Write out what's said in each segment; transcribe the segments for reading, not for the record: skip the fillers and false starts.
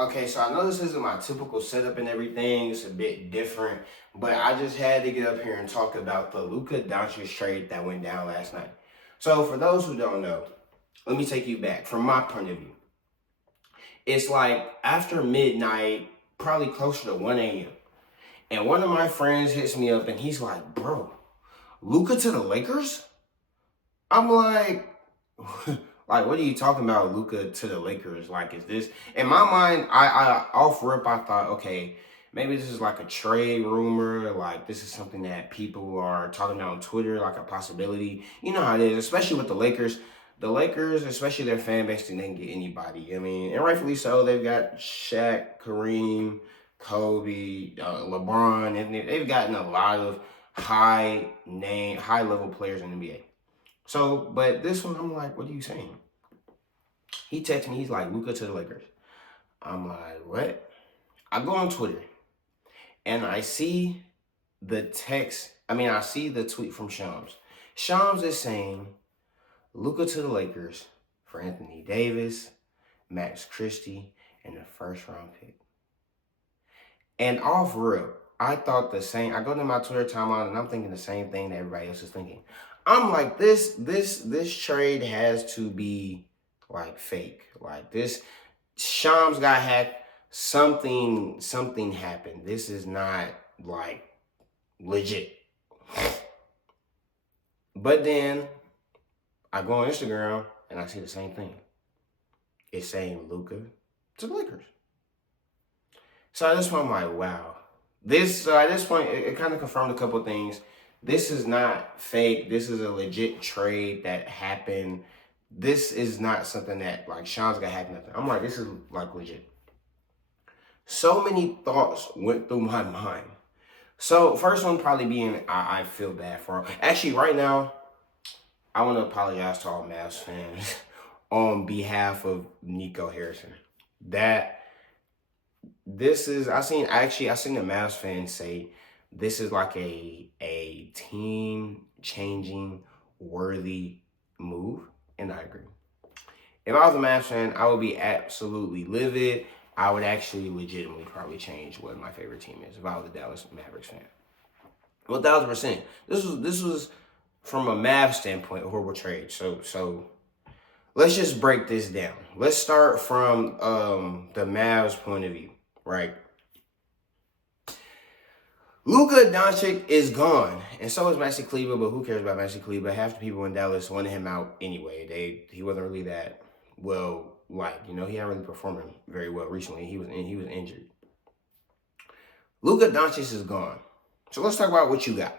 Okay, so I know this isn't my typical setup and everything. It's a bit different, but I just had to get up here and talk about the Luka Doncic trade that went down last night. So for those who don't know, let me take you back from my point of view. It's like after midnight, probably closer to 1 a.m. And one of my friends hits me up and he's like, bro, Luka to the Lakers? I'm like, like, what are you talking about, Luka to the Lakers? Like, is this in my mind? I off rip, I thought, okay, maybe this is like a trade rumor. Like, this is something that people are talking about on Twitter, like a possibility. You know how it is, especially with the Lakers. The Lakers, especially their fan base, they didn't get anybody. I mean, and rightfully so. They've got Shaq, Kareem, Kobe, LeBron, and they've gotten a lot of high level players in the NBA. So, but this one, I'm like, what are you saying? He texts me, he's like, Luka to the Lakers. I'm like, what? I go on Twitter and I see the text. I see the tweet from Shams. Shams is saying, Luka to the Lakers for Anthony Davis, Max Christie, and the first round pick. And off rip, I thought the same. I go to my Twitter timeline and I'm thinking the same thing that everybody else is thinking. I'm like, this trade has to be like fake. Like this, Shams got hacked. Something happened. This is not like legit. But then I go on Instagram and I see the same thing. It's saying Luka to the Lakers. So at this point, I'm like, wow. At this point, it kind of confirmed a couple of things. This is not fake. This is a legit trade that happened. This is not something that like Sean's got hacked nothing. I'm like, this is like legit. So many thoughts went through my mind. So first one probably being I feel bad for him. Actually, right now, I want to apologize to all Mavs fans on behalf of Nico Harrison. I seen the Mavs fans say this is like a team changing worthy move, and I agree. If I was a Mavs fan, I would be absolutely livid. I would actually legitimately probably change what my favorite team is if I was a Dallas Mavericks fan. 1,000%. This was from a Mavs standpoint a horrible trade. So let's just break this down. Let's start from the Mavs point of view, right? Luka Doncic is gone, and so is Maxi Kleber, but who cares about Maxi Kleber? Half the people in Dallas wanted him out anyway. He wasn't really that well liked. He hadn't really performed very well recently. He was injured. Luka Doncic is gone. So let's talk about what you got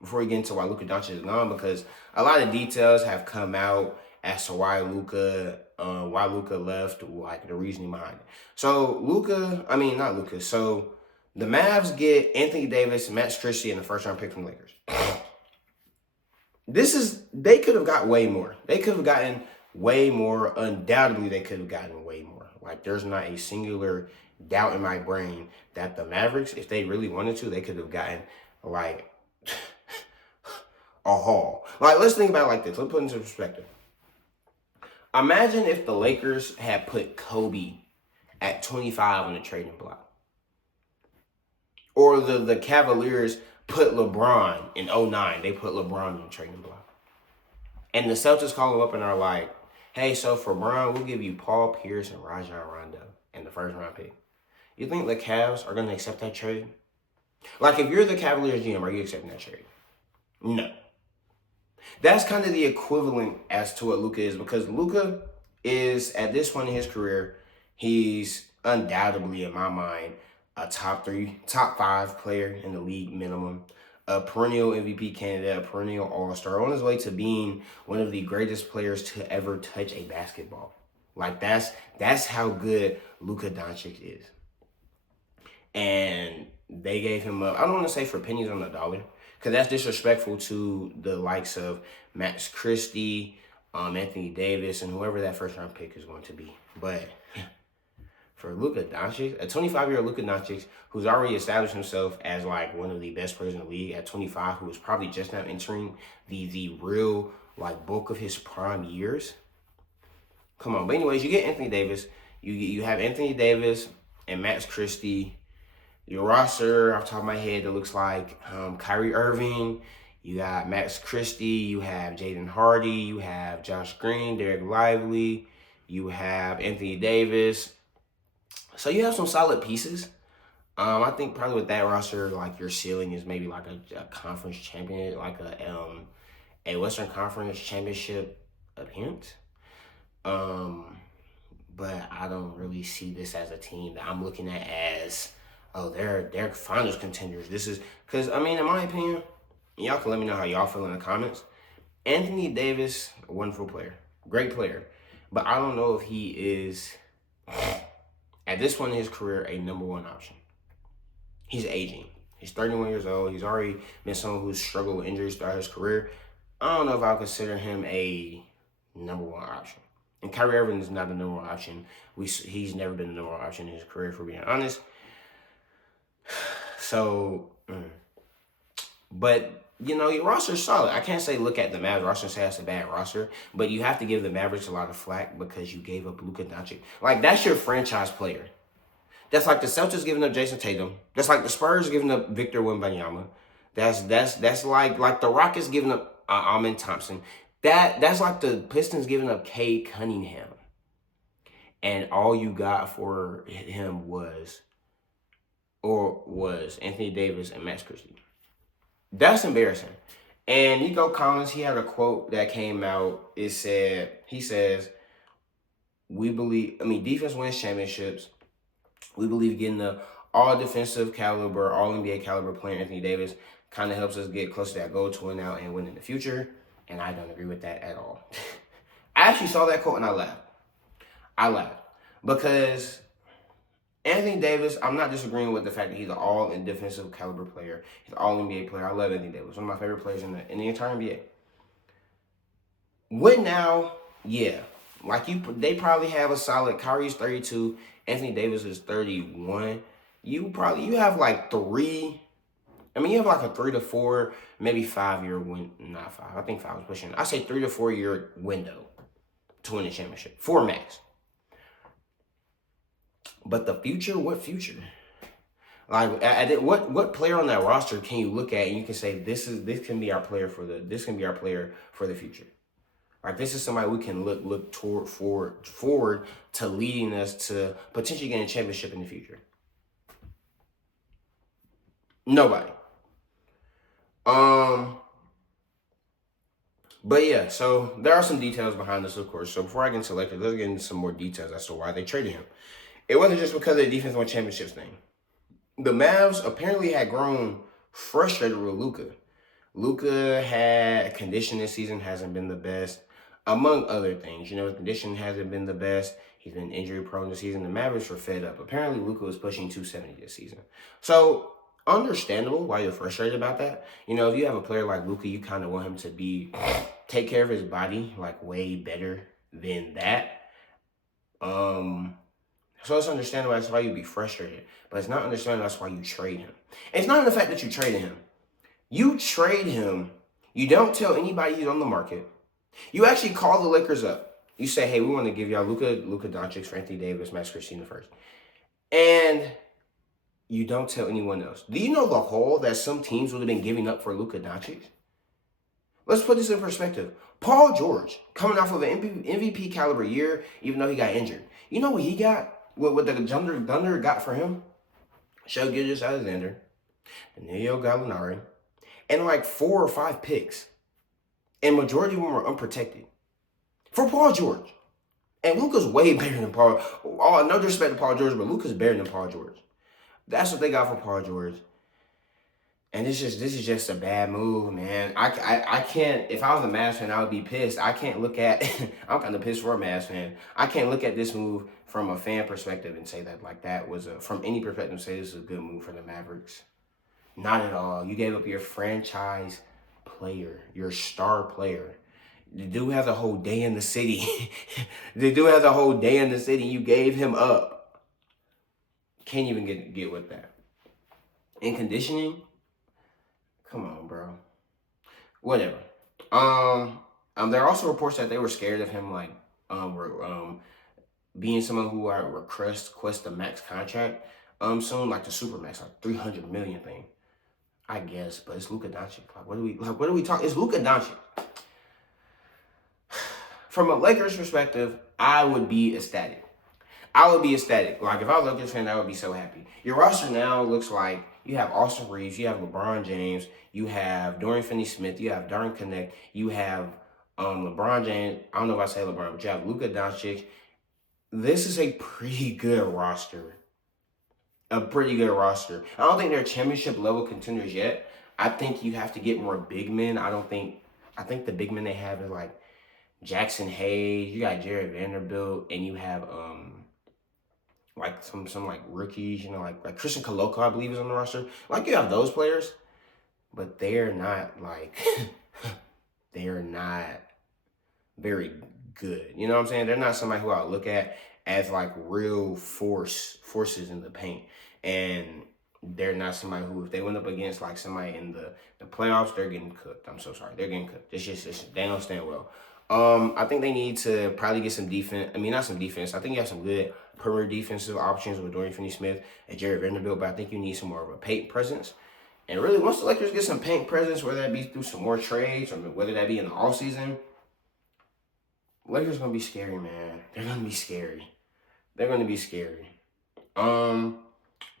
before we get into why Luka Doncic is gone, because a lot of details have come out as to why Luka left, like the reasoning behind it. So So the Mavs get Anthony Davis, Max Christie, and the first round pick from the Lakers. They could have got way more. They could have gotten way more. Undoubtedly, they could have gotten way more. Like, there's not a singular doubt in my brain that the Mavericks, if they really wanted to, they could have gotten like a haul. Like, let's think about it like this. Let's put it into perspective. Imagine if the Lakers had put Kobe at 25 on the trading block. Or the Cavaliers put LeBron in 2009. They put LeBron in the trading block. And the Celtics call him up and are like, hey, so for Bron, we'll give you Paul Pierce and Rajon Rondo in the first round pick. You think the Cavs are going to accept that trade? Like, if you're the Cavaliers GM, are you accepting that trade? No. That's kind of the equivalent as to what Luka is, because Luka is, at this point in his career, he's undoubtedly, in my mind, a top 5 player in the league minimum, a perennial MVP candidate, a perennial all-star, on his way to being one of the greatest players to ever touch a basketball. Like, that's how good Luka Doncic is. And they gave him up, I don't want to say for pennies on the dollar, because that's disrespectful to the likes of Max Christie, Anthony Davis, and whoever that first round pick is going to be. But for Luka Doncic, a 25-year-old Luka Doncic, who's already established himself as like one of the best players in the league at 25, who is probably just now entering the real like bulk of his prime years. Come on. But anyways, you get Anthony Davis, You have Anthony Davis and Max Christie. Your roster, off the top of my head, it looks like Kyrie Irving. You got Max Christie. You have Jaden Hardy. You have Josh Green, Derek Lively. You have Anthony Davis. So you have some solid pieces. I think probably with that roster, like your ceiling is maybe like a conference champion, like a Western Conference championship appearance. But I don't really see this as a team that I'm looking at as, oh, they're finals contenders. This is because, I mean, in my opinion, y'all can let me know how y'all feel in the comments. Anthony Davis, a wonderful player, great player, but I don't know if he is at this point in his career a number one option. He's aging. He's 31 years old. He's already been someone who's struggled with injuries throughout his career. I don't know if I'll consider him a number one option. And Kyrie Irving is not the number one option. He's never been the number one option in his career, for being honest. So, but, you know, your roster is solid. I can't say look at the Mavs roster and say that's a bad roster, but you have to give the Mavericks a lot of flack because you gave up Luka Doncic. Like, that's your franchise player. That's like the Celtics giving up Jason Tatum. That's like the Spurs giving up Victor Wembanyama. That's like the Rockets giving up Amen Thompson. That's like the Pistons giving up Cade Cunningham. And all you got for him was Anthony Davis and Max Christie. That's embarrassing. And Nico Collins, he had a quote that came out. He says, defense wins championships. We believe getting the all defensive caliber, all NBA caliber player, Anthony Davis, kind of helps us get closer to that goal to win out and win in the future. And I don't agree with that at all. I actually saw that quote and I laughed. Because Anthony Davis, I'm not disagreeing with the fact that he's an all defensive caliber player. He's an all NBA player. I love Anthony Davis. One of my favorite players in the entire NBA. Win now, yeah. They probably have a solid. Kyrie's 32. Anthony Davis is 31. You have like three. You have like a 3 to 4, maybe 5 year win. Not 5. I think 5 was pushing. I say 3 to 4 year window to win the championship. 4 max. But the future, what future? Like, what player on that roster can you look at and you can say this can be our player for the future? Like, this is somebody we can look forward to leading us to potentially getting a championship in the future. Nobody. But yeah, so there are some details behind this, of course. So before I get into Lakers, let's get into some more details as to why they traded him. It wasn't just because of the defense won championships thing. The Mavs apparently had grown frustrated with Luka. Luka had condition this season hasn't been the best, among other things. His condition hasn't been the best. He's been injury prone this season. The Mavericks were fed up. Apparently, Luka was pushing 270 this season. So, understandable why you're frustrated about that. If you have a player like Luka, you kind of want him to take care of his body, like, way better than that. So it's understandable that's why you'd be frustrated. But it's not understandable that's why you trade him. And it's not in the fact that you traded him. You trade him. You don't tell anybody he's on the market. You actually call the Lakers up. You say, hey, we want to give y'all Luka Doncic for Anthony Davis, Max Christie in the first. And you don't tell anyone else. Do you know the hole that some teams would have been giving up for Luka Doncic? Let's put this in perspective. Paul George, coming off of an MVP caliber year, even though he got injured. You know what he got? What the Thunder got for him? Shai Gilgeous-Alexander, Danilo Gallinari, and like 4 or 5 picks. And majority of them were unprotected. For Paul George. And Luka's way better than Paul. Oh, no disrespect to Paul George, but Luka's better than Paul George. That's what they got for Paul George. And this is just a bad move, man. I can't, if I was a Mavs fan, I would be pissed. I can't look at, I'm kind of pissed for a Mavs fan. I can't look at this move from a fan perspective and say that was from any perspective, say this is a good move for the Mavericks. Not at all. You gave up your franchise player, your star player. The dude has a whole day in the city. You gave him up. Can't even get with that. In conditioning, come on, bro. Whatever. There are also reports that they were scared of him, being someone who I request the max contract soon, like the super max, like 300 million thing. I guess, but it's Luka Doncic. Like, what are we talking? It's Luka Doncic. From a Lakers perspective, I would be ecstatic. I would be ecstatic. Like, if I was a Lakers fan, I would be so happy. Your roster now looks like you have Austin Reeves, you have LeBron James, you have Dorian Finney-Smith, you have Darren Connect, you have LeBron James. I don't know if I say LeBron, but you have Luka Doncic. This is a pretty good roster. A pretty good roster. I don't think they're championship level contenders yet. I think you have to get more big men. I think the big men they have is like Jackson Hayes, you got Jared Vanderbilt, and you have like some like rookies, you know, like Christian Koloko, I believe, is on the roster. Like, you have those players, but they're not like they're not very good. You know what I'm saying? They're not somebody who I look at as like real forces in the paint. And they're not somebody who, if they went up against like somebody in the playoffs, they're getting cooked. I'm so sorry. They're getting cooked. They don't stand well. I think they need to probably get some defense. I mean, not some defense. I think you have some good perimeter defensive options with Dorian Finney-Smith and Jared Vanderbilt, but I think you need some more of a paint presence. And really, once the Lakers get some paint presence, whether that be through some more trades or whether that be in the offseason, Lakers going to be scary, man. They're going to be scary. They're going to be scary.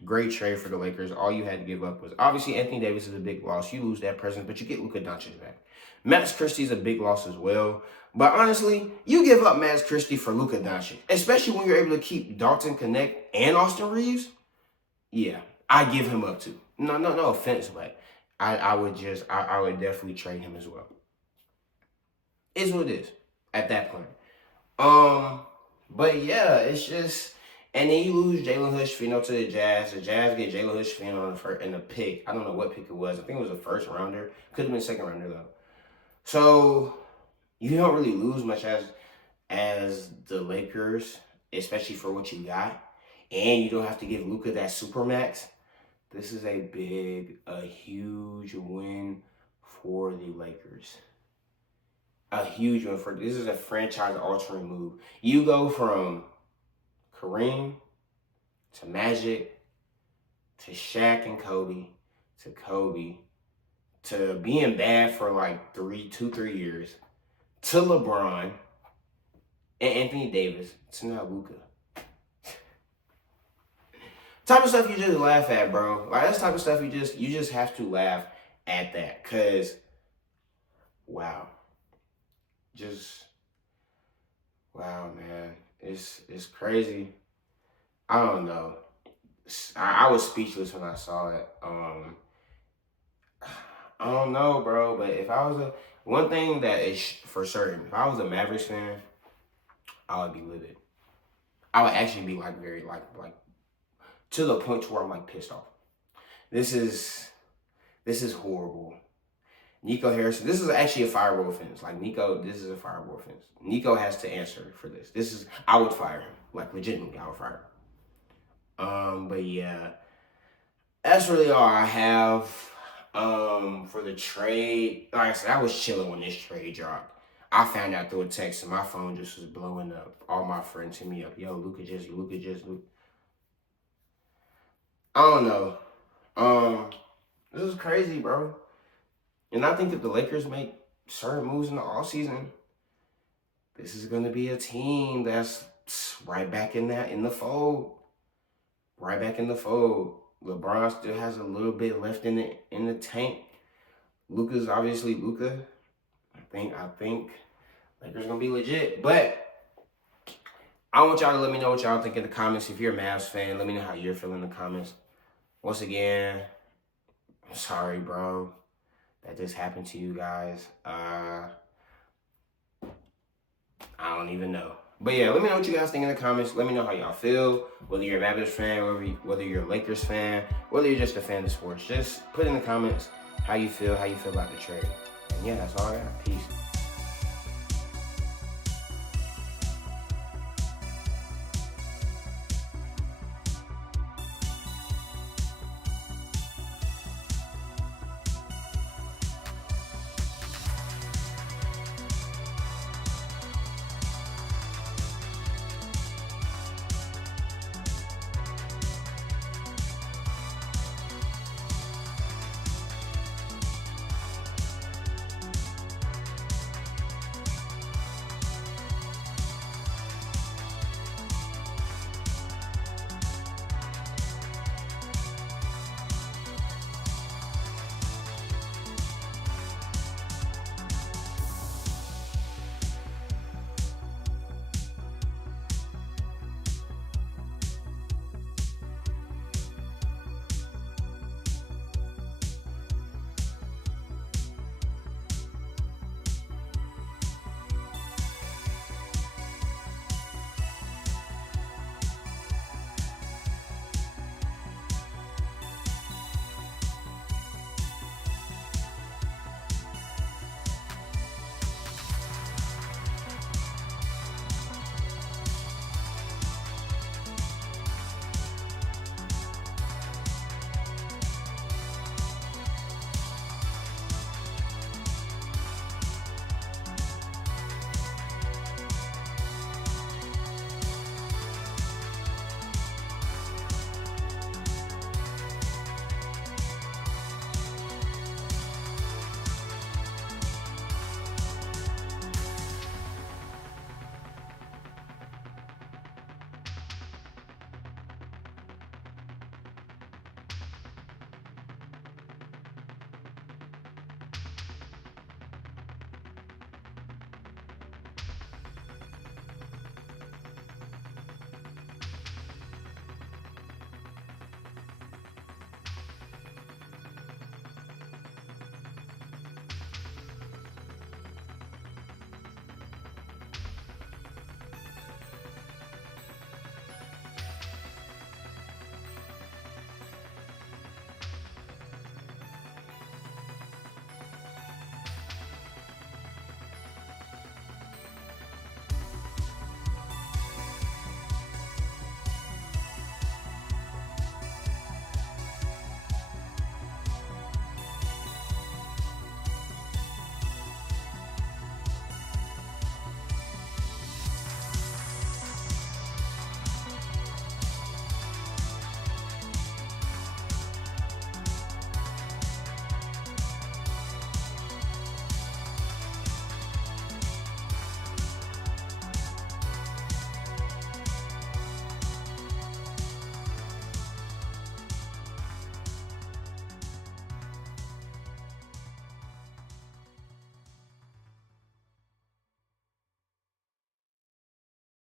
Great trade for the Lakers. All you had to give up was, obviously, Anthony Davis is a big loss. You lose that presence, but you get Luka Doncic back. Max Christie's a big loss as well. But honestly, you give up Max Christie for Luka Doncic, especially when you're able to keep Dalton Connect and Austin Reeves. Yeah, I give him up too. No offense, but I would definitely trade him as well. Is what it is at that point. But yeah, it's just, and then you lose Jalen Hood-Schifino to the Jazz. The Jazz get Jalen Hood-Schifino in the pick. I don't know what pick it was. I think it was a first rounder. Could have been second rounder though. So you don't really lose much as the Lakers, especially for what you got, and you don't have to give Luka that supermax. This is a huge win for the Lakers. A huge one this is a franchise-altering move. You go from Kareem to Magic to Shaq and Kobe to being bad for like 3 years to LeBron and Anthony Davis to now Luka. Type of stuff you just laugh at, bro. Like, that's type of stuff you just have to laugh at that, cause wow. Wow, man. It's crazy. I don't know. I was speechless when I saw it. I don't know, bro, but if I was one thing that is for certain, if I was a Mavericks fan, I would be livid. I would actually be like very like to the point to where I'm like pissed off. This is horrible. Nico Harrison, this is actually a fireable offense. Like, Nico, this is a fireable offense. Nico has to answer for this. I would fire him. Like, legitimately, I would fire him. But yeah, that's really all I have for the trade. Like I said, I was chilling when this trade dropped. I found out through a text and my phone just was blowing up. All my friends hit me up. Yo, Luka. I don't know. This is crazy, bro. And I think if the Lakers make certain moves in the offseason, this is going to be a team that's right back in the fold. Right back in the fold. LeBron still has a little bit left in the tank. Luka's obviously Luka. I think Lakers going to be legit. But I want y'all to let me know what y'all think in the comments. If you're a Mavs fan, let me know how you're feeling in the comments. Once again, I'm sorry, bro, that this happened to you guys. I don't even know. But yeah, let me know what you guys think in the comments. Let me know how y'all feel. Whether you're a Mavericks fan, whether you're a Lakers fan, whether you're just a fan of sports. Just put in the comments how you feel about the trade. And yeah, that's all I got. Peace.